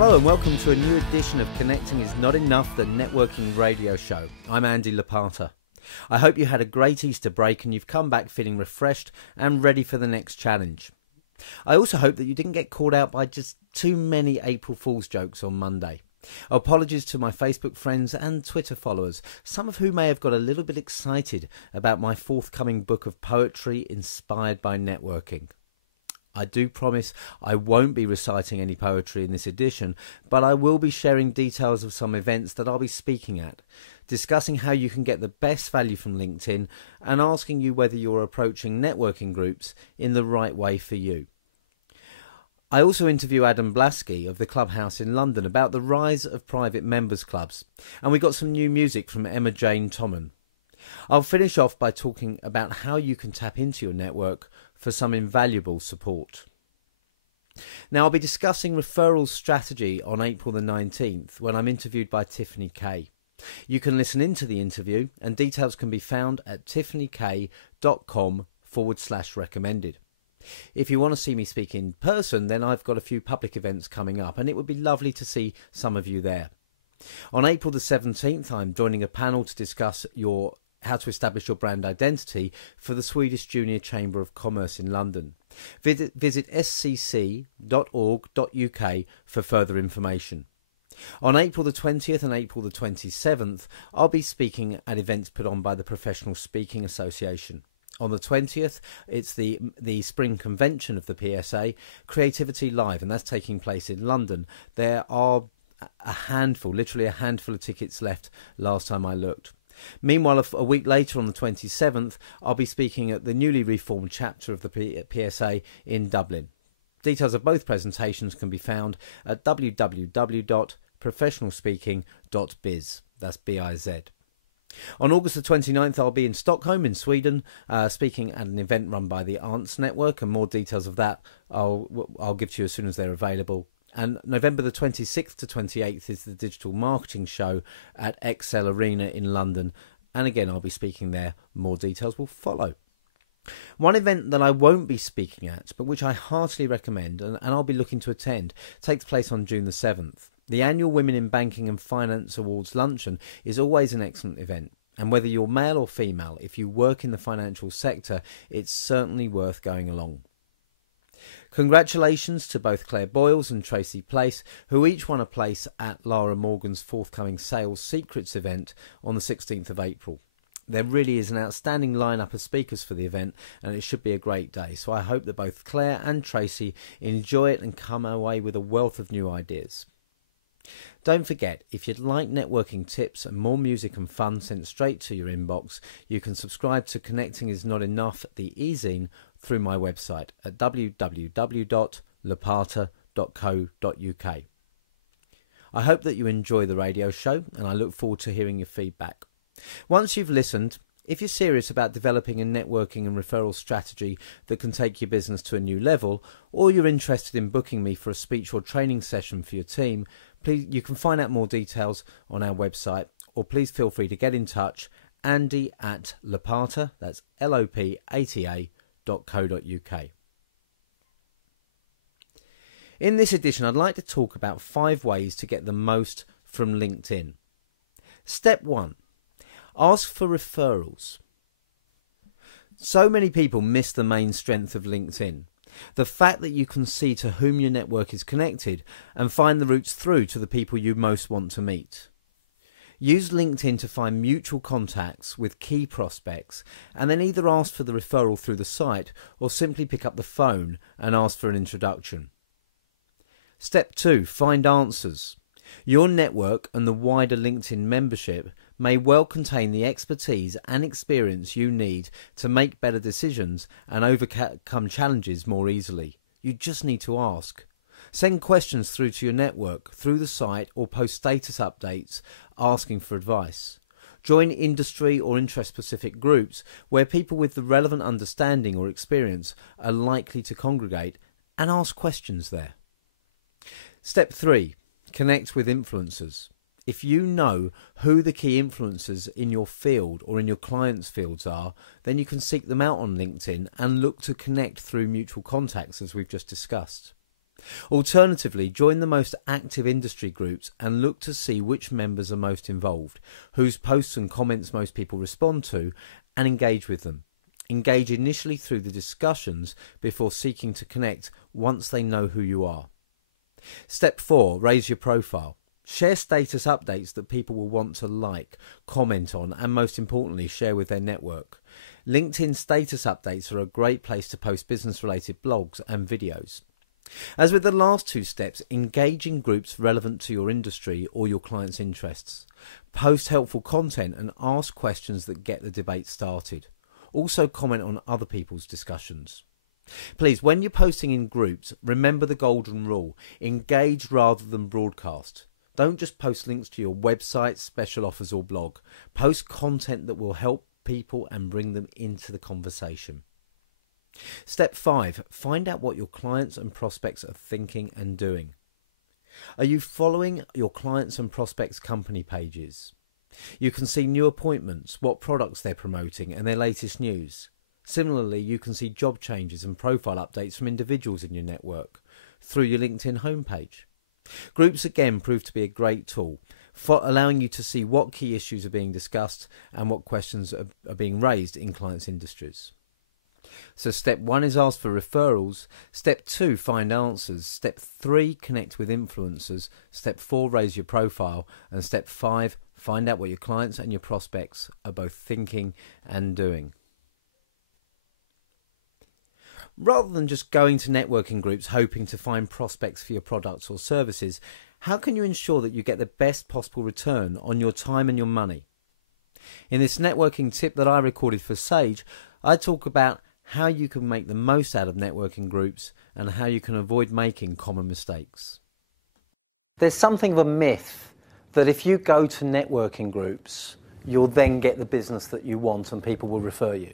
Hello and welcome to a new edition of Connecting is Not Enough, the networking radio show. I'm Andy Lopata. I hope you had a great Easter break and you've come back feeling refreshed and ready for the next challenge. I also hope that you didn't get caught out by just too many April Fool's jokes on Monday. Apologies to my Facebook friends and Twitter followers, some of whom may have got a little bit excited about my forthcoming book of poetry inspired by networking. I do promise I won't be reciting any poetry in this edition, but I will be sharing details of some events that I'll be speaking at, discussing how you can get the best value from LinkedIn and asking you whether you're approaching networking groups in the right way for you. I also interview Adam Blasky of the Clubhouse in London about the rise of private members clubs, and we got some new music from Emma Jane Tommen. I'll finish off by talking about how you can tap into your network for some invaluable support. Now, I'll be discussing referral strategy on April the 19th when I'm interviewed by Tiffany Kay. You can listen into the interview and details can be found at tiffanyk.com/recommended. If you want to see me speak in person, then I've got a few public events coming up and it would be lovely to see some of you there. On April the 17th, I'm joining a panel to discuss how to establish your brand identity for the Swedish Junior Chamber of Commerce in London. Visit scc.org.uk for further information. On April the 20th and April the 27th, I'll be speaking at events put on by the Professional Speaking Association. On the 20th, it's the spring convention of the PSA, Creativity Live, and that's taking place in London. There are literally a handful of tickets left last time I looked. Meanwhile, a week later on the 27th, I'll be speaking at the newly reformed chapter of the PSA in Dublin. Details of both presentations can be found at www.professionalspeaking.biz. That's B-I-Z. On August the 29th, I'll be in Stockholm in Sweden, speaking at an event run by the Ants Network, and more details of that I'll give to you as soon as they're available. And November the 26th to 28th is the Digital Marketing Show at Excel Arena in London. And again, I'll be speaking there. More details will follow. One event that I won't be speaking at, but which I heartily recommend, and I'll be looking to attend, takes place on June the 7th. The annual Women in Banking and Finance Awards Luncheon is always an excellent event. And whether you're male or female, if you work in the financial sector, it's certainly worth going along. Congratulations to both Claire Boyles and Tracy Place, who each won a place at Lara Morgan's forthcoming Sales Secrets event on the 16th of April. There really is an outstanding lineup of speakers for the event, and it should be a great day. So I hope that both Claire and Tracy enjoy it and come away with a wealth of new ideas. Don't forget, if you'd like networking tips and more music and fun sent straight to your inbox, you can subscribe to Connecting is Not Enough, the e-zine, through my website at www.lopata.co.uk. I hope that you enjoy the radio show and I look forward to hearing your feedback. Once you've listened, if you're serious about developing a networking and referral strategy that can take your business to a new level, or you're interested in booking me for a speech or training session for your team, please, you can find out more details on our website, or please feel free to get in touch, andy@lopata, that's lopata.co.uk. In this edition, I'd like to talk about 5 ways to get the most from LinkedIn. Step 1. Ask for referrals. So many people miss the main strength of LinkedIn. The fact that you can see to whom your network is connected and find the routes through to the people you most want to meet. Use LinkedIn to find mutual contacts with key prospects and then either ask for the referral through the site or simply pick up the phone and ask for an introduction. Step 2. Find answers. Your network and the wider LinkedIn membership may well contain the expertise and experience you need to make better decisions and overcome challenges more easily. You just need to ask. Send questions through to your network, through the site, or post status updates asking for advice. Join industry or interest-specific groups where people with the relevant understanding or experience are likely to congregate and ask questions there. Step 3. Connect with influencers. If you know who the key influencers in your field or in your clients' fields are, then you can seek them out on LinkedIn and look to connect through mutual contacts as we've just discussed. Alternatively, join the most active industry groups and look to see which members are most involved, whose posts and comments most people respond to, and engage with them. Engage initially through the discussions before seeking to connect once they know who you are. Step 4. Raise your profile. Share status updates that people will want to like, comment on, and most importantly, share with their network. LinkedIn status updates are a great place to post business-related blogs and videos. As with the last 2 steps, engage in groups relevant to your industry or your clients' interests. Post helpful content and ask questions that get the debate started. Also comment on other people's discussions. Please, when you're posting in groups, remember the golden rule. Engage rather than broadcast. Don't just post links to your website, special offers or blog. Post content that will help people and bring them into the conversation. Step 5. Find out what your clients and prospects are thinking and doing. Are you following your clients and prospects' company pages? You can see new appointments, what products they're promoting and their latest news. Similarly, you can see job changes and profile updates from individuals in your network through your LinkedIn homepage. Groups again prove to be a great tool for allowing you to see what key issues are being discussed and what questions are being raised in clients' industries. So step 1 is ask for referrals. Step 2, find answers. Step 3, connect with influencers. Step 4, raise your profile. And step 5, find out what your clients and your prospects are both thinking and doing. Rather than just going to networking groups hoping to find prospects for your products or services, how can you ensure that you get the best possible return on your time and your money? In this networking tip that I recorded for Sage, I talk about how you can make the most out of networking groups and how you can avoid making common mistakes. There's something of a myth that if you go to networking groups, you'll then get the business that you want and people will refer you.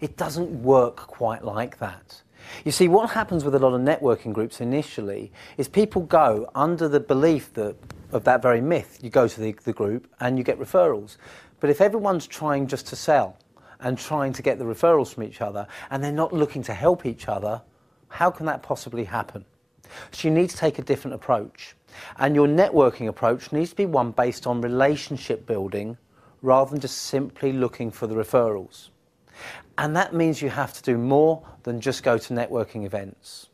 It doesn't work quite like that. You see, what happens with a lot of networking groups initially is people go under the belief of that very myth. You go to the group and you get referrals. But if everyone's trying just to sell and trying to get the referrals from each other and they're not looking to help each other, how can that possibly happen? So you need to take a different approach. And your networking approach needs to be one based on relationship building rather than just simply looking for the referrals. And that means you have to do more than just go to networking events.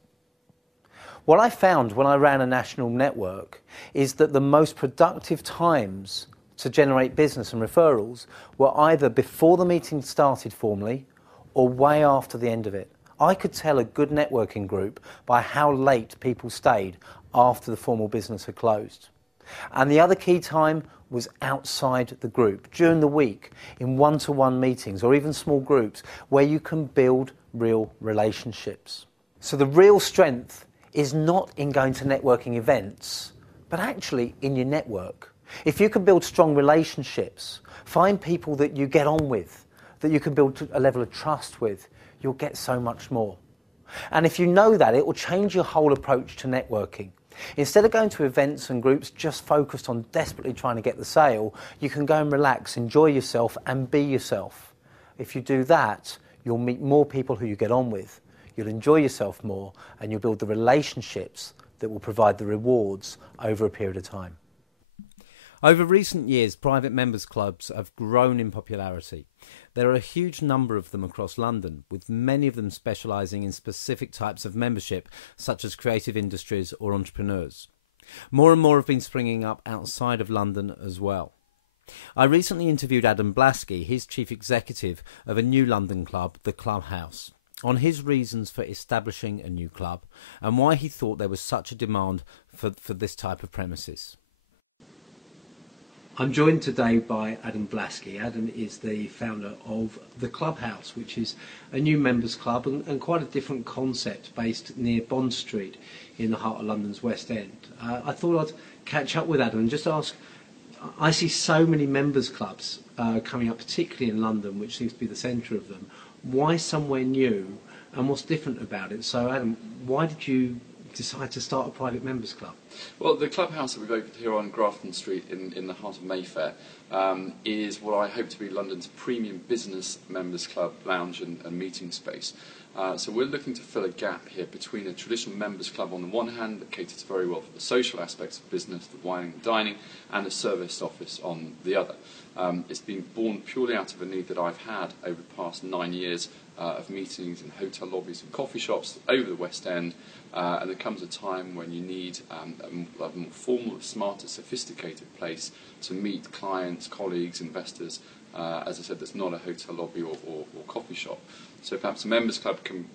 What I found when I ran a national network is that the most productive times to generate business and referrals were either before the meeting started formally or way after the end of it. I could tell a good networking group by how late people stayed after the formal business had closed. And the other key time was outside the group, during the week, in one-to-one meetings or even small groups where you can build real relationships. So the real strength is not in going to networking events, but actually in your network. If you can build strong relationships, find people that you get on with, that you can build a level of trust with, you'll get so much more. And if you know that, it will change your whole approach to networking. Instead of going to events and groups just focused on desperately trying to get the sale, you can go and relax, enjoy yourself and be yourself. If you do that, you'll meet more people who you get on with, you'll enjoy yourself more, and you'll build the relationships that will provide the rewards over a period of time. Over recent years, private members clubs have grown in popularity. There are a huge number of them across London, with many of them specialising in specific types of membership, such as creative industries or entrepreneurs. More and more have been springing up outside of London as well. I recently interviewed Adam Blaskey, his chief executive of a new London club, the Clubhouse, on his reasons for establishing a new club and why he thought there was such a demand for this type of premises. I'm joined today by Adam Blaskey. Adam is the founder of the Clubhouse, which is a new members club and quite a different concept based near Bond Street in the heart of London's West End. I thought I'd catch up with Adam and just ask, I see so many members clubs coming up, particularly in London, which seems to be the centre of them. Why somewhere new and what's different about it? So Adam, why did you decide to start a private members club? Well, the clubhouse that we've opened here on Grafton Street in the heart of Mayfair is what I hope to be London's premium business members club, lounge and meeting space. So we're looking to fill a gap here between a traditional members club on the one hand that caters very well for the social aspects of business, the wining and dining, and a service office on the other. It's been born purely out of a need that I've had over the past 9 years of meetings in hotel lobbies and coffee shops over the West End, and there comes a time when you need a more formal, smarter, sophisticated place to meet clients, colleagues, investors. As I said, that's not a hotel lobby or coffee shop. So perhaps a members club can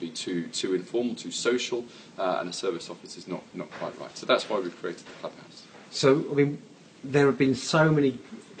be too informal, too social, and a service office is not quite right. So that's why we've created the clubhouse. So, I mean, there have been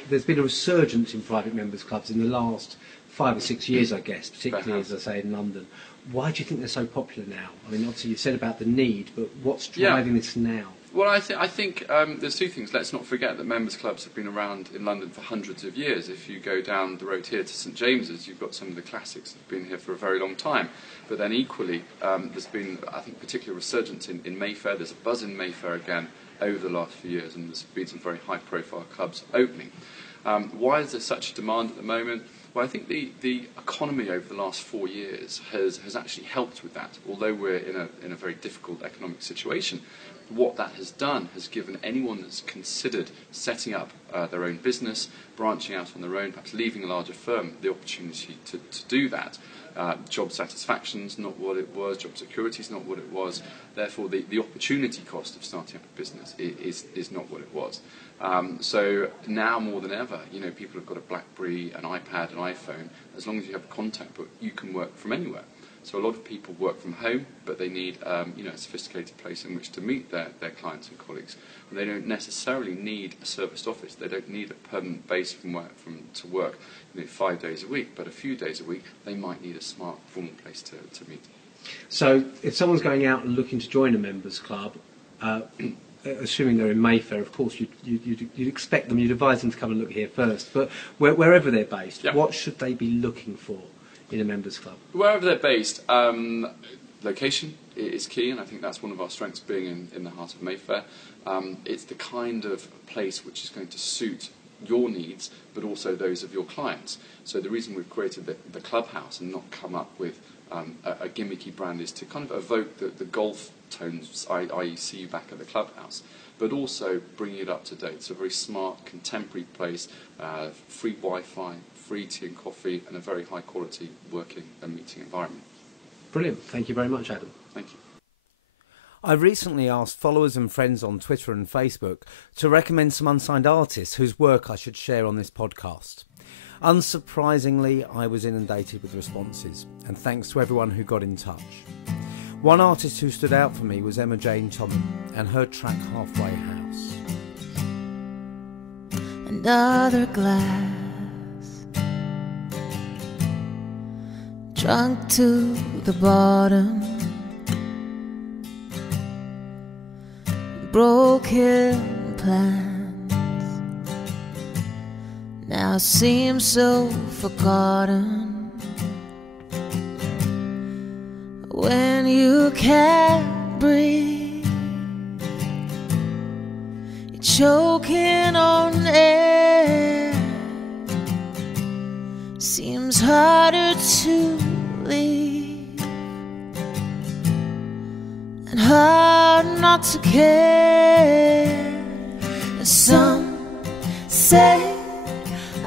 there's been a resurgence in private members clubs in the last 5 or 6 years, I guess, particularly, as I say, in London. Why do you think they're so popular now? I mean, obviously you said about the need, but what's driving this now? Well, I think there's two things. Let's not forget that members clubs have been around in London for hundreds of years. If you go down the road here to St James's, you've got some of the classics that have been here for a very long time. But then equally, there's been, I think, particular resurgence in Mayfair. There's a buzz in Mayfair again over the last few years, and there's been some very high-profile clubs opening. Why is there such a demand at the moment? Well, I think the economy over the last 4 years has actually helped with that. Although we're in a very difficult economic situation, what that has done has given anyone that's considered setting up their own business, branching out on their own, perhaps leaving a larger firm, the opportunity to do that. Job satisfaction's not what it was, job security's not what it was, therefore the opportunity cost of starting up a business is not what it was. So now more than ever, people have got a BlackBerry, an iPad, an iPhone. As long as you have a contact book, you can work from anywhere. So a lot of people work from home, but they need a sophisticated place in which to meet their clients and colleagues. And they don't necessarily need a serviced office. They don't need a permanent base to work 5 days a week, but a few days a week they might need a smart, formal place to meet. So if someone's going out and looking to join a members club, assuming they're in Mayfair, of course you'd expect them, you'd advise them to come and look here first, but wherever they're based, what should they be looking for in a members club? Wherever they're based, location is key, and I think that's one of our strengths, being in the heart of Mayfair. It's the kind of place which is going to suit your needs, but also those of your clients. So the reason we've created the clubhouse and not come up with a gimmicky brand is to kind of evoke the golf tones, i.e. see you back at the clubhouse, but also bringing it up to date. It's a very smart, contemporary place, free Wi-Fi, free tea and coffee, and a very high quality working and meeting environment. Brilliant. Thank you very much, Adam. Thank you. I recently asked followers and friends on Twitter and Facebook to recommend some unsigned artists whose work I should share on this podcast. Unsurprisingly, I was inundated with responses, and thanks to everyone who got in touch. One artist who stood out for me was Emma Jane Tommen and her track Halfway House. Another glass, drunk to the bottom, broken plans now seem so forgotten. When you can't breathe, you're choking on air. Seems harder to leave and hard not to care. And some say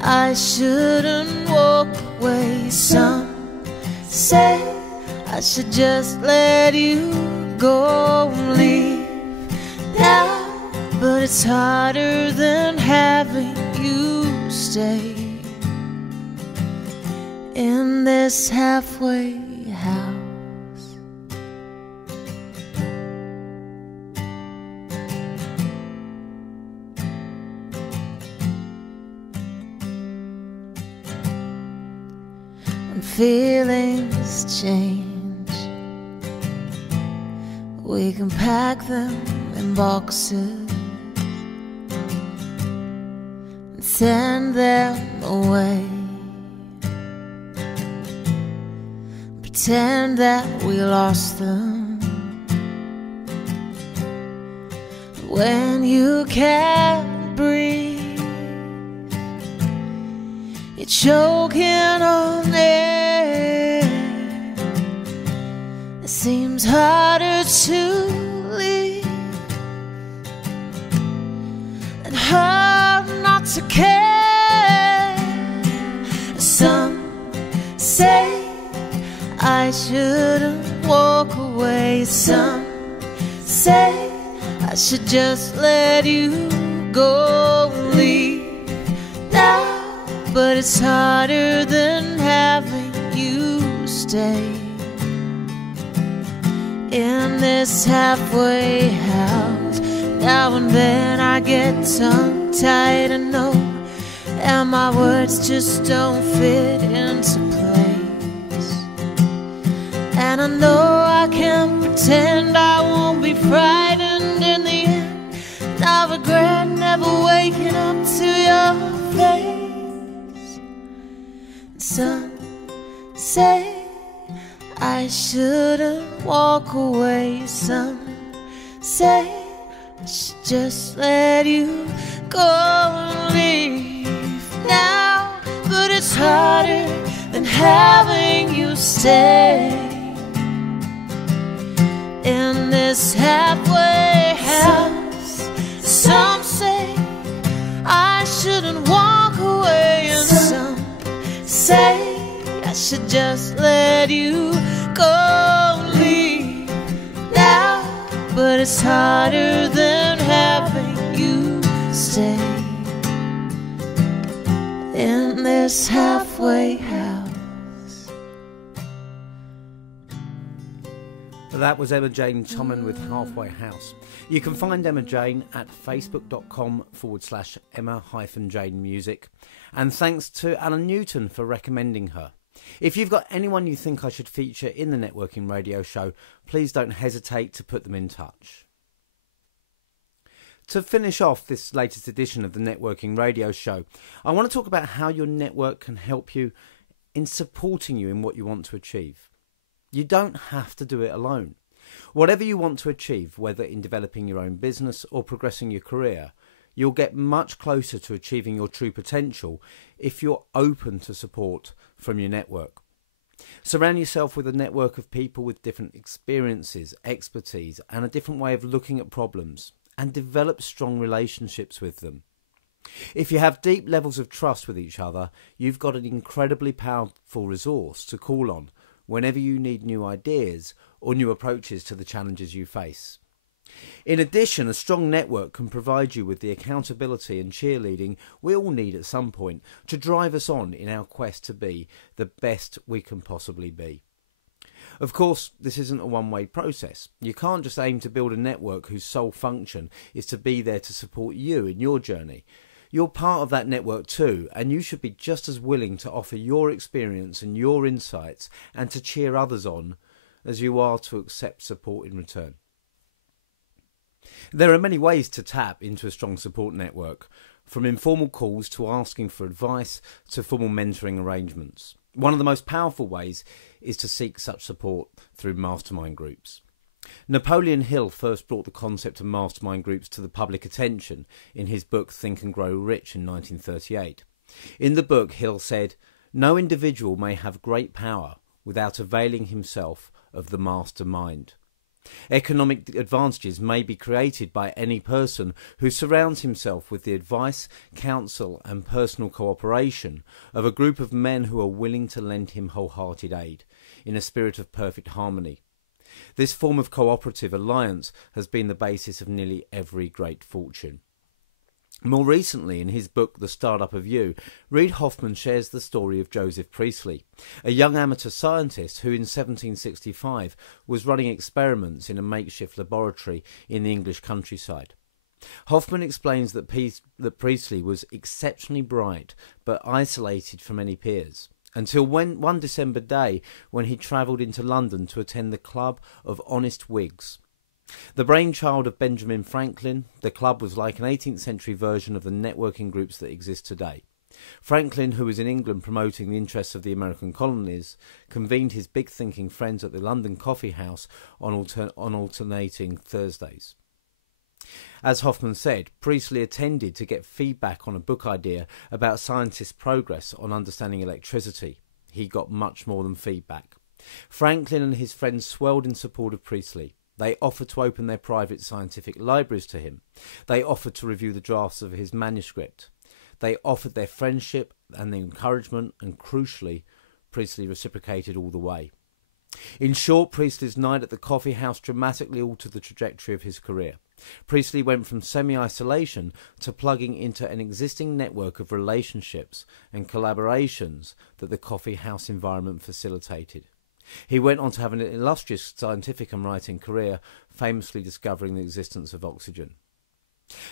I shouldn't walk away. Some say I should just let you go and leave now, but it's harder than having you stay in this halfway house. When feelings change, we can pack them in boxes and send them away. Pretend that we lost them when you can't breathe. You're choking on air. It seems harder to leave and hard not to care. Some say I shouldn't walk away. Some say I should just let you go, leave now. But it's harder than having you stay in this halfway house. Now and then I get tongue-tied, I know, and my words just don't fit into place. And I know I can't pretend I won't be frightened in the end. And I regret never waking up to your face. Some say I shouldn't walk away. Some say I should just let you go and leave now. But it's harder than having you stay in this halfway house. Some say I shouldn't walk away, and some say I should just let you go, leave now. But it's harder than having you stay in this halfway house. That was Emma Jane Tomlin with Halfway House. You can find Emma Jane at facebook.com/Emma-Jane Music. And thanks to Alan Newton for recommending her. If you've got anyone you think I should feature in the Networking Radio Show, please don't hesitate to put them in touch. To finish off this latest edition of the Networking Radio Show, I want to talk about how your network can help you in supporting you in what you want to achieve. You don't have to do it alone. Whatever you want to achieve, whether in developing your own business or progressing your career, you'll get much closer to achieving your true potential if you're open to support from your network. Surround yourself with a network of people with different experiences, expertise, and a different way of looking at problems, and develop strong relationships with them. If you have deep levels of trust with each other, you've got an incredibly powerful resource to call on whenever you need new ideas or new approaches to the challenges you face. In addition, a strong network can provide you with the accountability and cheerleading we all need at some point to drive us on in our quest to be the best we can possibly be. Of course, this isn't a one-way process. You can't just aim to build a network whose sole function is to be there to support you in your journey. You're part of that network too, and you should be just as willing to offer your experience and your insights and to cheer others on as you are to accept support in return. There are many ways to tap into a strong support network, from informal calls to asking for advice to formal mentoring arrangements. One of the most powerful ways is to seek such support through mastermind groups. Napoleon Hill first brought the concept of mastermind groups to the public attention in his book Think and Grow Rich in 1938. In the book, Hill said, "No individual may have great power without availing himself of the mastermind. Economic advantages may be created by any person who surrounds himself with the advice, counsel and personal cooperation of a group of men who are willing to lend him wholehearted aid in a spirit of perfect harmony. This form of cooperative alliance has been the basis of nearly every great fortune." More recently, in his book The Startup of You, Reid Hoffman shares the story of Joseph Priestley, a young amateur scientist who in 1765 was running experiments in a makeshift laboratory in the English countryside. Hoffman explains that Priestley was exceptionally bright but isolated from any peers, until one December day when he travelled into London to attend the Club of Honest Whigs. The brainchild of Benjamin Franklin, the club was like an 18th century version of the networking groups that exist today. Franklin, who was in England promoting the interests of the American colonies, convened his big thinking friends at the London Coffee House on alternating Thursdays. As Hoffman said, Priestley attended to get feedback on a book idea about scientists' progress on understanding electricity. He got much more than feedback. Franklin and his friends swelled in support of Priestley. They offered to open their private scientific libraries to him. They offered to review the drafts of his manuscript. They offered their friendship and the encouragement, and crucially, Priestley reciprocated all the way. In short, Priestley's night at the coffee house dramatically altered the trajectory of his career. Priestley went from semi-isolation to plugging into an existing network of relationships and collaborations that the coffee house environment facilitated. He went on to have an illustrious scientific and writing career, famously discovering the existence of oxygen.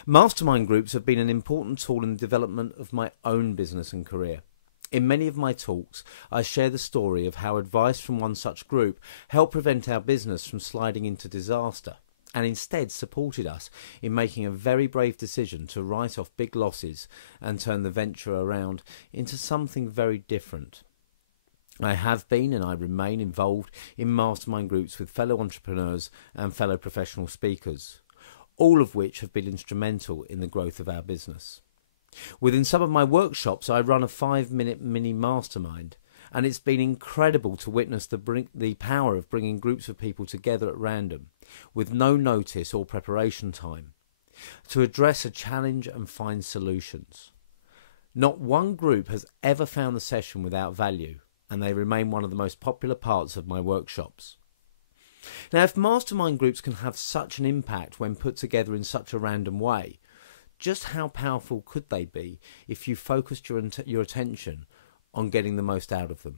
Mastermind groups have been an important tool in the development of my own business and career. In many of my talks, I share the story of how advice from one such group helped prevent our business from sliding into disaster, and instead supported us in making a very brave decision to write off big losses and turn the venture around into something very different. I have been and I remain involved in mastermind groups with fellow entrepreneurs and fellow professional speakers, all of which have been instrumental in the growth of our business. Within some of my workshops, I run a 5-minute mini mastermind, and it's been incredible to witness the power of bringing groups of people together at random, with no notice or preparation time, to address a challenge and find solutions. Not one group has ever found the session without value, and they remain one of the most popular parts of my workshops. Now, if mastermind groups can have such an impact when put together in such a random way, just how powerful could they be if you focused your attention on getting the most out of them?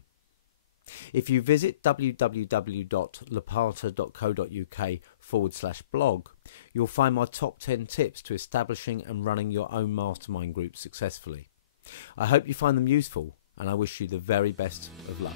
If you visit www.lopata.co.uk/blog, you'll find my top 10 tips to establishing and running your own mastermind group successfully. I hope you find them useful, and I wish you the very best of luck.